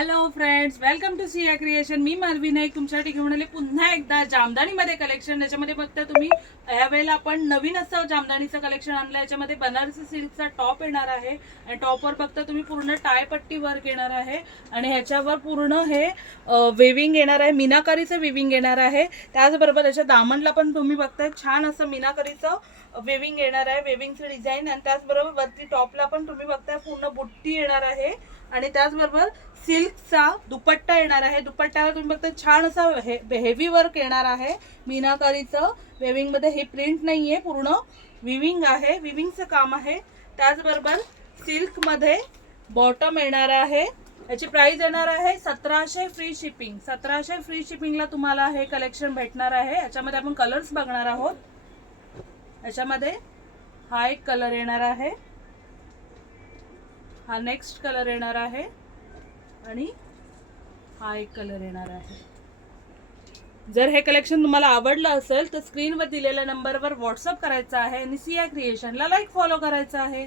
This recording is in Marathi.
Hello friends, welcome to Siya creation. मी मालवी नाईक तुमच्यासाठी घेऊन आले पुन्हा एकदा जामदानीमध्ये कलेक्शन. त्याच्यामध्ये बघता तुम्ही यावेळेला आपण नवीन असं जामदानीचं कलेक्शन आणलं. याच्यामध्ये बनारसी सिल्कचा टॉप येणार आहे आणि टॉपवर बघता तुम्ही पूर्ण टाय पट्टी वर्क येणार आहे आणि ह्याच्यावर पूर्ण हे वेविंग येणार आहे, मीनाकारीचं वेविंग येणार आहे. त्याचबरोबर याच्या दामनला पण तुम्ही बघताय छान असं मीनाकारीचं वेविंग येणार आहे, वेविंगचं डिझाईन. आणि त्याचबरोबर वरती टॉपला पण तुम्ही बघताय पूर्ण बुट्टी येणार आहे आणि त्याचबरोबर सिल्कचा दुपट्टा येणार आहे. दुपट्ट्यावर तुम्ही बघता छान असा हेवी वर्क येणार आहे मीनाकारीचं. वेविंग मध्ये हे प्रिंट नाहीये, पूर्ण विविंग आहे, विविंगचं काम आहे. त्याचबरोबर सिल्क मध्ये बॉटम येणार आहे. याची प्राइस येणार आहे 1700 फ्री शिपिंग. 1700 फ्री शिपिंगला तुम्हाला हे कलेक्शन भेटणार आहे. याच्यामध्ये आपण कलर्स बघणार आहोत. याच्यामध्ये हा एक कलर येणार आहे, हा नेक्स्ट कलर येणार आहे आणि हा एक कलर येणार आहे. जर हे कलेक्शन तुम्हाला आवडलं असेल तर स्क्रीनवर दिलेल्या नंबरवर व्हॉट्सअप करायचा आहे आणि सिया क्रिएशनला लाईक फॉलो करायचा आहे.